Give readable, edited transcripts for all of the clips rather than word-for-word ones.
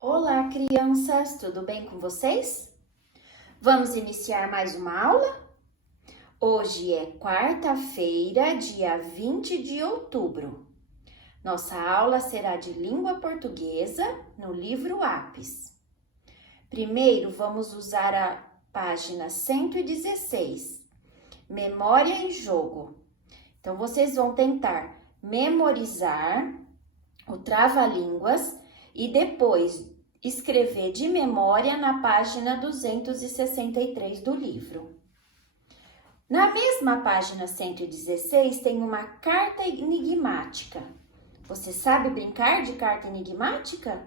Olá, crianças, tudo bem com vocês? Vamos iniciar mais uma aula? Hoje é quarta-feira, dia 20 de outubro. Nossa aula será de língua portuguesa no livro Apis. Primeiro, vamos usar a página 116, Memória em Jogo. Então, vocês vão tentar memorizar o trava-línguas e depois escrever de memória na página 263 do livro. Na mesma página 116 tem uma carta enigmática. Você sabe brincar de carta enigmática?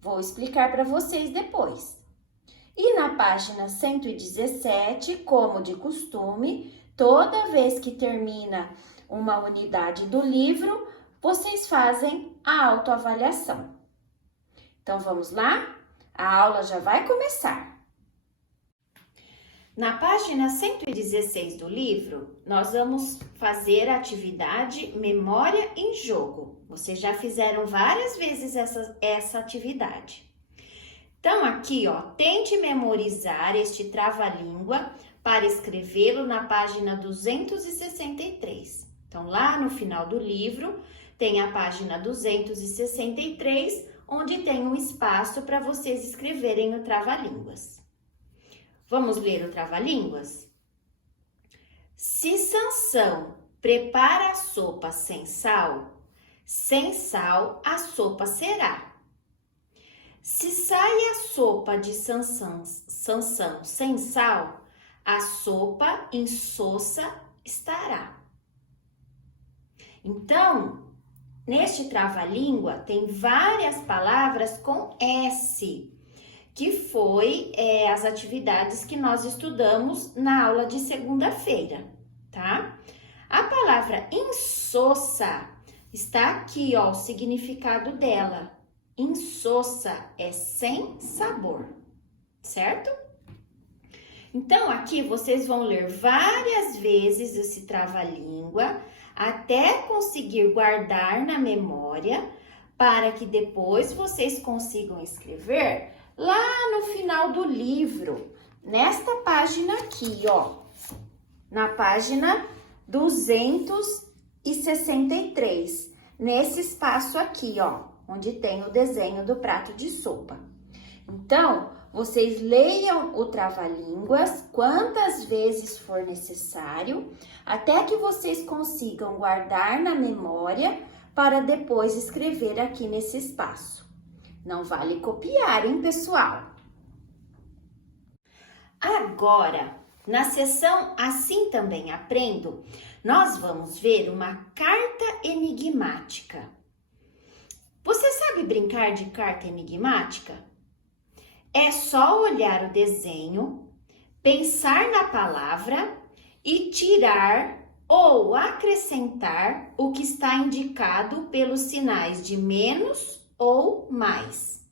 Vou explicar para vocês depois. E na página 117, como de costume, toda vez que termina uma unidade do livro, vocês fazem a autoavaliação. Então, vamos lá? A aula já vai começar. Na página 116 do livro, nós vamos fazer a atividade Memória em Jogo. Vocês já fizeram várias vezes essa atividade. Então, aqui, tente memorizar este trava-língua para escrevê-lo na página 263. Então, lá no final do livro, tem a página 263, onde tem um espaço para vocês escreverem o trava-línguas. Vamos ler o trava-línguas? Se Sansão prepara a sopa sem sal a sopa será. Se sai a sopa de Sansão sem sal, a sopa insossa estará. Então, neste trava-língua tem várias palavras com S, que foi as atividades que nós estudamos na aula de segunda-feira, tá? A palavra insossa está aqui, o significado dela. Insossa é sem sabor, certo? Então, aqui vocês vão ler várias vezes esse trava-língua até conseguir guardar na memória, para que depois vocês consigam escrever lá no final do livro, nesta página aqui, na página 263, nesse espaço aqui, onde tem o desenho do prato de sopa. Então, vocês leiam o trava-línguas quantas vezes for necessário, até que vocês consigam guardar na memória para depois escrever aqui nesse espaço. Não vale copiar, hein, pessoal? Agora, na seção Assim Também Aprendo, nós vamos ver uma carta enigmática. Você sabe brincar de carta enigmática? É só olhar o desenho, pensar na palavra e tirar ou acrescentar o que está indicado pelos sinais de menos ou mais.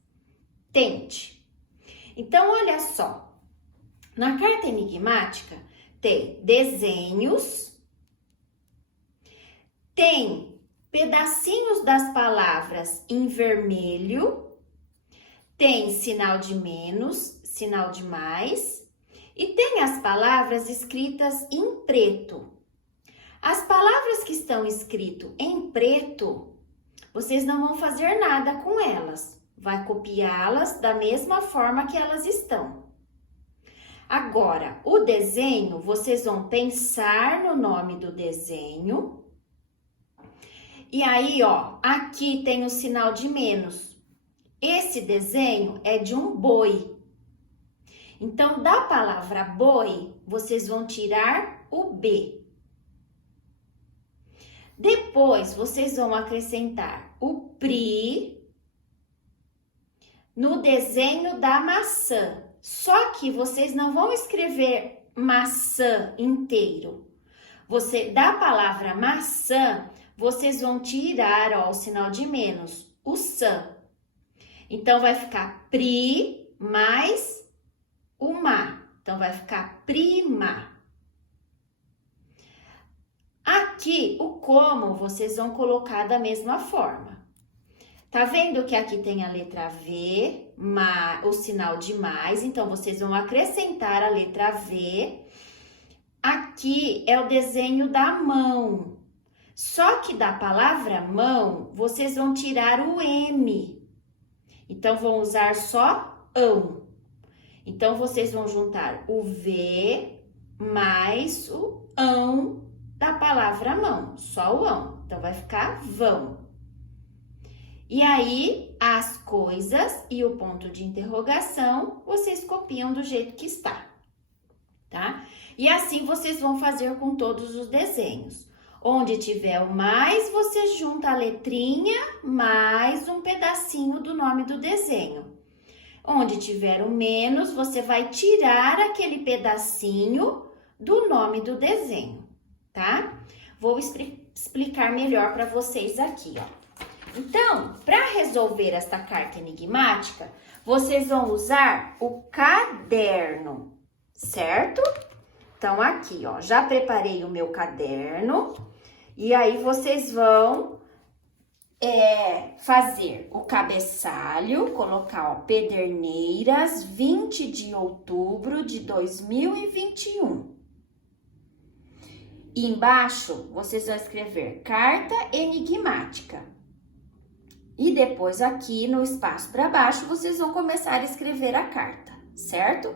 Tente. Então, olha só. Na carta enigmática tem desenhos, tem pedacinhos das palavras em vermelho, tem sinal de menos, sinal de mais e tem as palavras escritas em preto. As palavras que estão escritas em preto, vocês não vão fazer nada com elas. Vai copiá-las da mesma forma que elas estão. Agora, o desenho, vocês vão pensar no nome do desenho. E aí, aqui tem o sinal de menos. Esse desenho é de um boi. Então, da palavra boi, vocês vão tirar o B. Depois, vocês vão acrescentar o PRI no desenho da maçã. Só que vocês não vão escrever maçã inteiro. Da palavra maçã, vocês vão tirar, o sinal de menos, o sã. Então, vai ficar pri mais o ma. Então, vai ficar prima. Aqui Aqui, o como, vocês vão colocar da mesma forma. Tá vendo que aqui tem a letra V, o sinal de mais, então vocês vão acrescentar a letra V. Aqui é o desenho da mão. Só que da palavra mão, vocês vão tirar o M. Então, vão usar só ão. Então, vocês vão juntar o V mais o ão da palavra mão, só o ão. Então, vai ficar vão. E aí, as coisas e o ponto de interrogação, vocês copiam do jeito que está, tá? E assim, vocês vão fazer com todos os desenhos. Onde tiver o mais, você junta a letrinha mais um pedacinho do nome do desenho. Onde tiver o menos, você vai tirar aquele pedacinho do nome do desenho, tá? Vou explicar melhor para vocês aqui, ó. Então, para resolver esta carta enigmática, vocês vão usar o caderno, certo? Então, aqui, ó, já preparei o meu caderno. E aí, vocês vão fazer o cabeçalho, colocar, ó, Pederneiras, 20 de outubro de 2021. E embaixo, vocês vão escrever carta enigmática. E depois, aqui no espaço para baixo, vocês vão começar a escrever a carta, certo?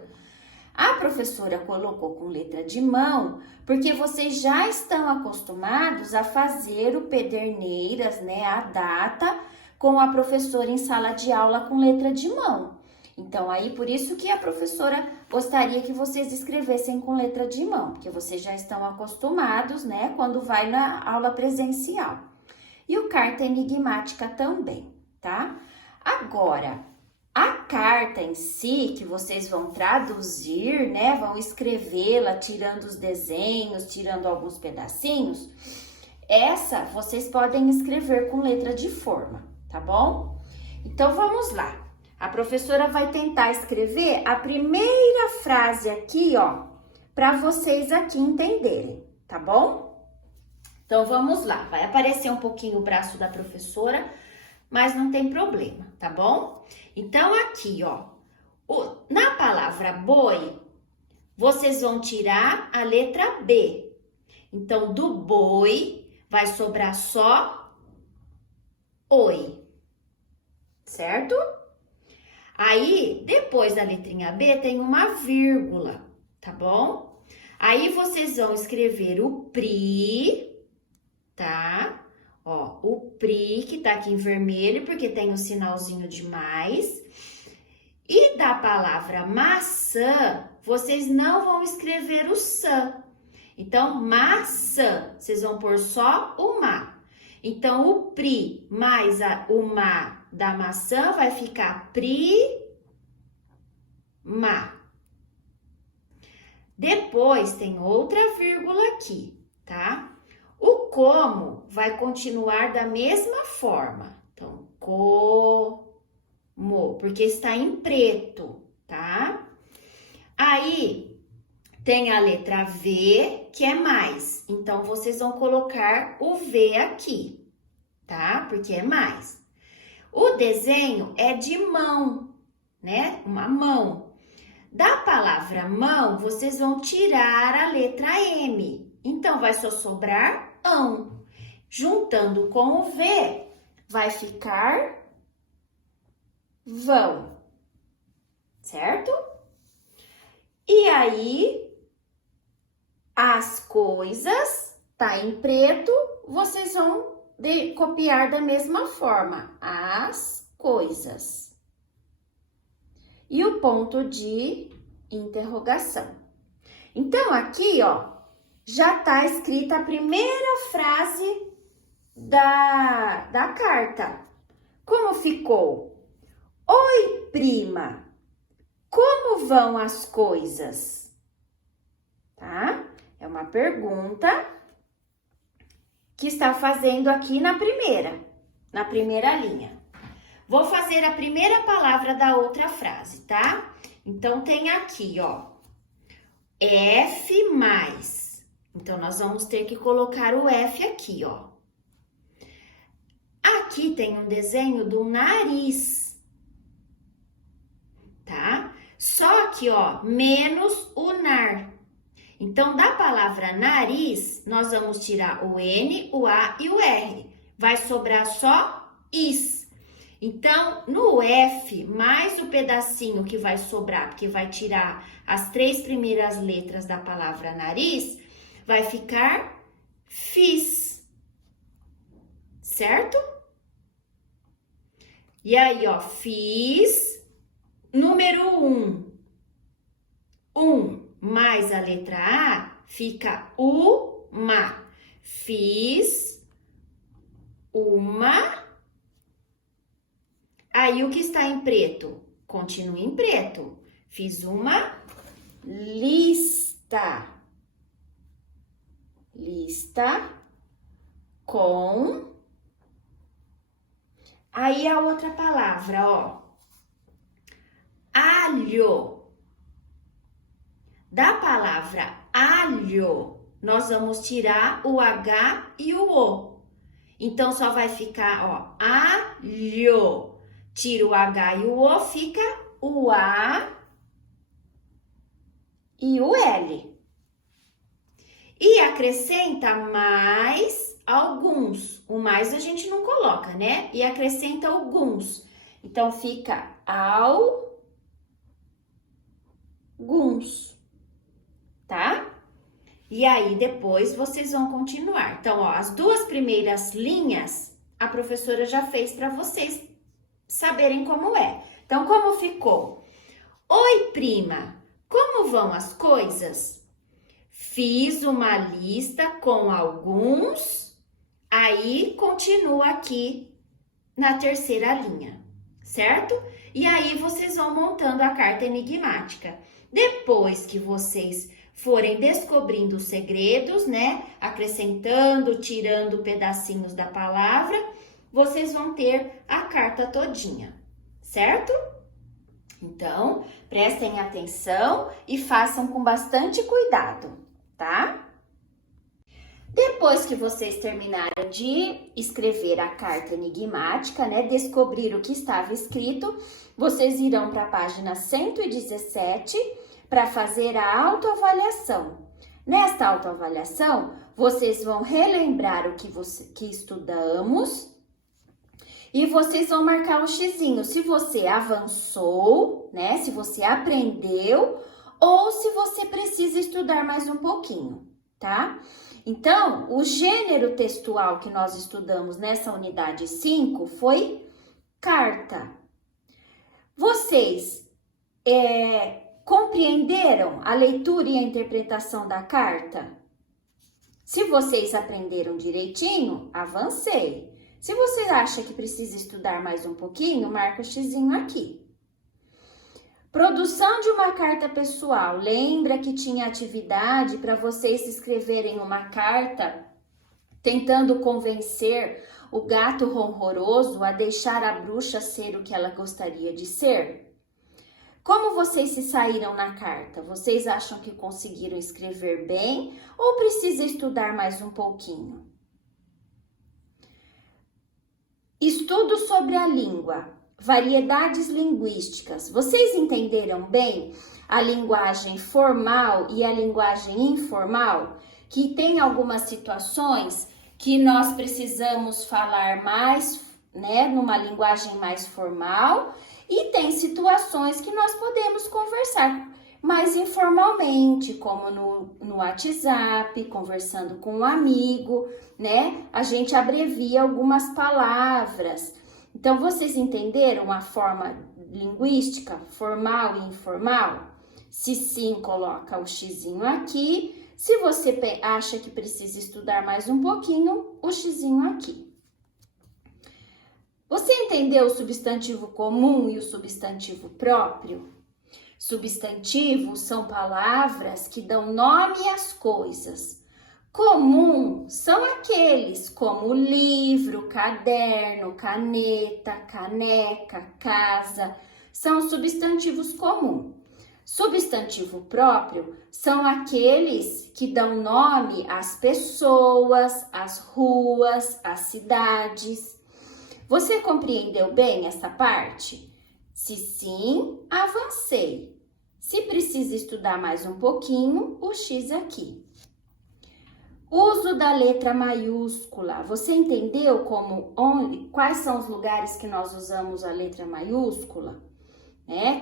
A professora colocou com letra de mão, porque vocês já estão acostumados a fazer o Pederneiras, né, a data, com a professora em sala de aula com letra de mão. Então, aí, por isso que a professora gostaria que vocês escrevessem com letra de mão, porque vocês já estão acostumados, né, quando vai na aula presencial. E o carta enigmática também, tá? Agora, a carta em si, que vocês vão traduzir, né, vão escrevê-la, tirando os desenhos, tirando alguns pedacinhos, essa vocês podem escrever com letra de forma, tá bom? Então, vamos lá. A professora vai tentar escrever a primeira frase aqui, ó, para vocês aqui entenderem, tá bom? Então, vamos lá. Vai aparecer um pouquinho o braço da professora, mas não tem problema, tá bom? Então, aqui, ó, na palavra boi, vocês vão tirar a letra B. Então, do boi, vai sobrar só oi, certo? Aí, depois da letrinha B, tem uma vírgula, tá bom? Aí, vocês vão escrever o PRI, tá? Ó, o PRI, que tá aqui em vermelho, porque tem um sinalzinho de mais. E da palavra maçã, vocês não vão escrever o sã. Então, maçã, vocês vão pôr só o ma. Então, o PRI mais o ma da maçã vai ficar PRI-ma. Depois, tem outra vírgula aqui, tá? O como vai continuar da mesma forma. Então, como, porque está em preto, tá? Aí, tem a letra V, que é mais. Então, vocês vão colocar o V aqui, tá? Porque é mais. O desenho é de mão, né? Uma mão. Da palavra mão, vocês vão tirar a letra M. Então, vai só sobrar ão. Juntando com o V, vai ficar vão. Certo? E aí, as coisas, tá em preto, vocês vão copiar da mesma forma. As coisas. E o ponto de interrogação. Então, aqui, ó, já tá escrita a primeira frase da carta. Como ficou? Oi, prima. Como vão as coisas? Tá? É uma pergunta que está fazendo aqui na primeira linha. Vou fazer a primeira palavra da outra frase, tá? Então, tem aqui, ó, F mais Então, nós vamos ter que colocar o F aqui, ó. Aqui tem um desenho do nariz, tá? Só que, ó, menos o nar. Então, da palavra nariz, nós vamos tirar o N, o A e o R. Vai sobrar só is. Então, no F, mais o pedacinho que vai sobrar, porque vai tirar as 3 primeiras letras da palavra nariz, vai ficar fiz, certo? E aí, ó, fiz, número 1. 1 mais a letra A fica uma. Fiz uma. Aí, o que está em preto? Continua em preto. Fiz uma lista. Lista com... Aí, a outra palavra, ó. Alho. Da palavra alho, nós vamos tirar o H e o O. Então, só vai ficar, ó, alho. Tira o H e o O, fica o A e o L. E acrescenta mais alguns. O mais a gente não coloca, né? E acrescenta alguns. Então, fica alguns, tá? E aí, depois, vocês vão continuar. Então, ó, as 2 primeiras linhas, a professora já fez para vocês saberem como é. Então, como ficou? Oi, prima, como vão as coisas? Fiz uma lista com alguns, aí continua aqui na terceira linha, certo? E aí, vocês vão montando a carta enigmática. Depois que vocês forem descobrindo os segredos, né? Acrescentando, tirando pedacinhos da palavra, vocês vão ter a carta todinha, certo? Então, prestem atenção e façam com bastante cuidado, tá? Depois que vocês terminaram de escrever a carta enigmática, né? Descobrir o que estava escrito, vocês irão para a página 117 para fazer a autoavaliação. Nesta autoavaliação, vocês vão relembrar o que estudamos e vocês vão marcar o xizinho se você avançou, né? Se você aprendeu ou se você precisa estudar mais um pouquinho, tá? Então, o gênero textual que nós estudamos nessa unidade 5 foi carta. Vocês compreenderam a leitura e a interpretação da carta? Se vocês aprenderam direitinho, avancei. Se você acha que precisa estudar mais um pouquinho, marca o xizinho aqui. Produção de uma carta pessoal. Lembra que tinha atividade para vocês escreverem uma carta tentando convencer o gato ronroroso a deixar a bruxa ser o que ela gostaria de ser? Como vocês se saíram na carta? Vocês acham que conseguiram escrever bem ou precisa estudar mais um pouquinho? Estudo sobre a língua, variedades linguísticas. Vocês entenderam bem a linguagem formal e a linguagem informal? Que tem algumas situações que nós precisamos falar mais, né, numa linguagem mais formal, e tem situações que nós podemos conversar mais informalmente, como no WhatsApp, conversando com um amigo, né? A gente abrevia algumas palavras. Então, vocês entenderam a forma linguística, formal e informal? Se sim, coloca o xizinho aqui. Se você acha que precisa estudar mais um pouquinho, o xizinho aqui. Você entendeu o substantivo comum e o substantivo próprio? Substantivos são palavras que dão nome às coisas. Comum são aqueles como livro, caderno, caneta, caneca, casa. São substantivos comuns. Substantivo próprio são aqueles que dão nome às pessoas, às ruas, às cidades. Você compreendeu bem essa parte? Se sim, avancei. Se precisa estudar mais um pouquinho, o X aqui. Uso da letra maiúscula. Você entendeu quais são os lugares que nós usamos a letra maiúscula?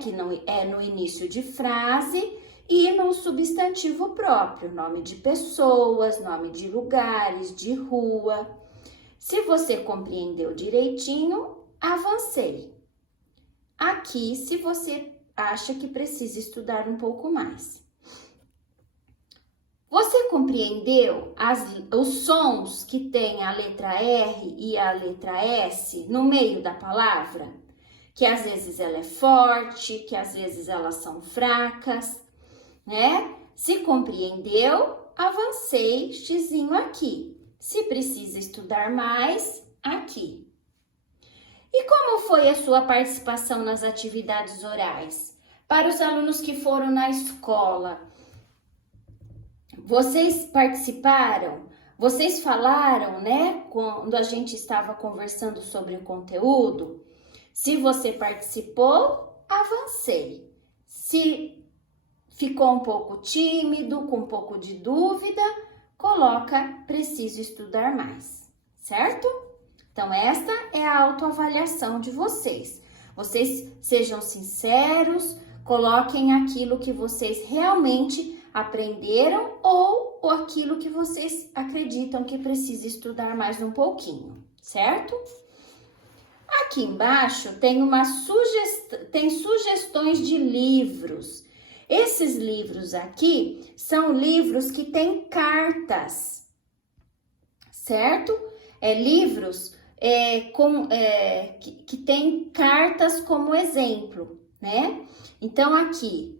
Que não é no início de frase e no substantivo próprio, nome de pessoas, nome de lugares, de rua. Se você compreendeu direitinho, avancei. Aqui, se você acha que precisa estudar um pouco mais. Você compreendeu os sons que tem a letra R e a letra S no meio da palavra? Que às vezes ela é forte, que às vezes elas são fracas, né? Se compreendeu, avancei, xizinho aqui. Se precisa estudar mais, aqui. E como foi a sua participação nas atividades orais? Para os alunos que foram na escola, vocês participaram? Vocês falaram, né? Quando a gente estava conversando sobre o conteúdo? Se você participou, avancei. Se ficou um pouco tímido, com um pouco de dúvida, coloca preciso estudar mais, certo? Então, esta é a autoavaliação de vocês. Vocês sejam sinceros, coloquem aquilo que vocês realmente aprenderam ou aquilo que vocês acreditam que precisa estudar mais um pouquinho, certo? Aqui embaixo tem sugestões de livros. Esses livros aqui são livros que têm cartas, certo? Livros que têm cartas como exemplo, né? Então, aqui,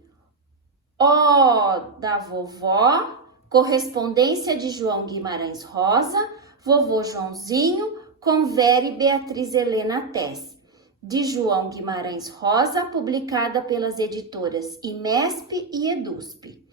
Ó da vovó, correspondência de João Guimarães Rosa, vovô Joãozinho, com Vera e Beatriz Helena Tess, de João Guimarães Rosa, publicada pelas editoras IMESP e EDUSP.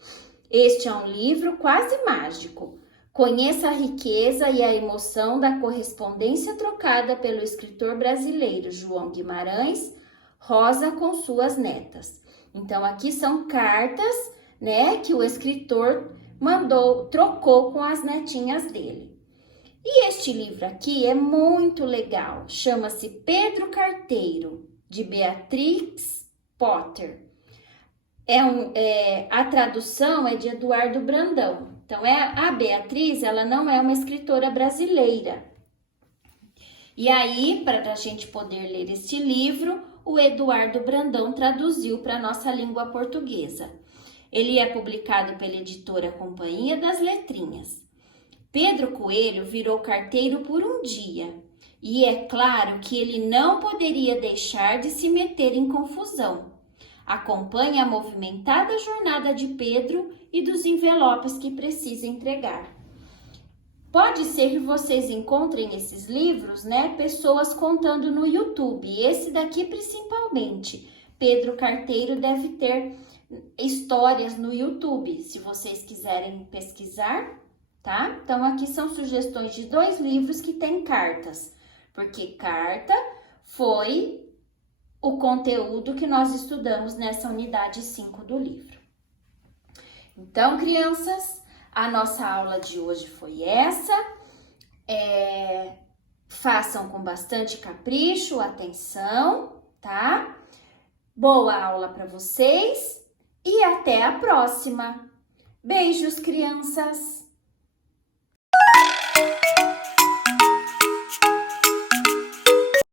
Este é um livro quase mágico. Conheça a riqueza e a emoção da correspondência trocada pelo escritor brasileiro João Guimarães Rosa com suas netas. Então, aqui são cartas, né, que o escritor trocou com as netinhas dele. E este livro aqui é muito legal, chama-se Pedro Carteiro, de Beatriz Potter. A tradução é de Eduardo Brandão. Então, a Beatriz, ela não é uma escritora brasileira. E aí, para a gente poder ler este livro, o Eduardo Brandão traduziu para a nossa língua portuguesa. Ele é publicado pela editora Companhia das Letrinhas. Pedro Coelho virou carteiro por um dia, e é claro que ele não poderia deixar de se meter em confusão. Acompanhe a movimentada jornada de Pedro e dos envelopes que precisa entregar. Pode ser que vocês encontrem esses livros, né? Pessoas contando no YouTube. Esse daqui principalmente. Pedro Carteiro deve ter histórias no YouTube, se vocês quiserem pesquisar, tá? Então, aqui são sugestões de 2 livros que têm cartas, porque carta foi o conteúdo que nós estudamos nessa unidade 5 do livro. Então, crianças, a nossa aula de hoje foi essa. Façam com bastante capricho, atenção, tá? Boa aula para vocês e até a próxima. Beijos, crianças!